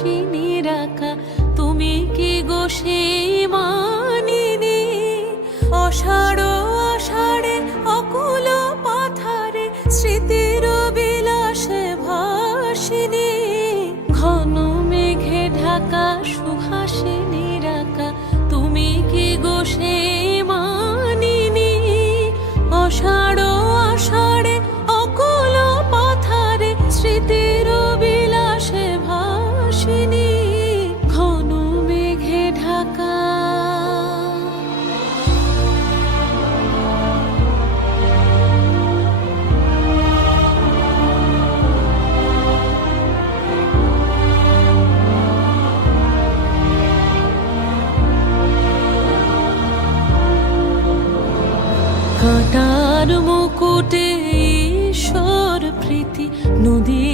সুহাসিনী রাখা তুমি কি গো সেই মানিনী? অষাঢ় আষাঢ়ে অকুল পাথারে স্মৃতির বিলাসে ভাসিনী। ঘন মেঘে ঢাকা সুহাসিনী রাখা তুমি কি গো সেই মানিনী? অষাঢ় আষাঢ়ে অকুল পাথারে স্মৃতির বিলাসে ভাসিনী। ঘন মেঘে ঢাকা। কাঁটার মুকুটে ঈশ্বর প্রীতি নদী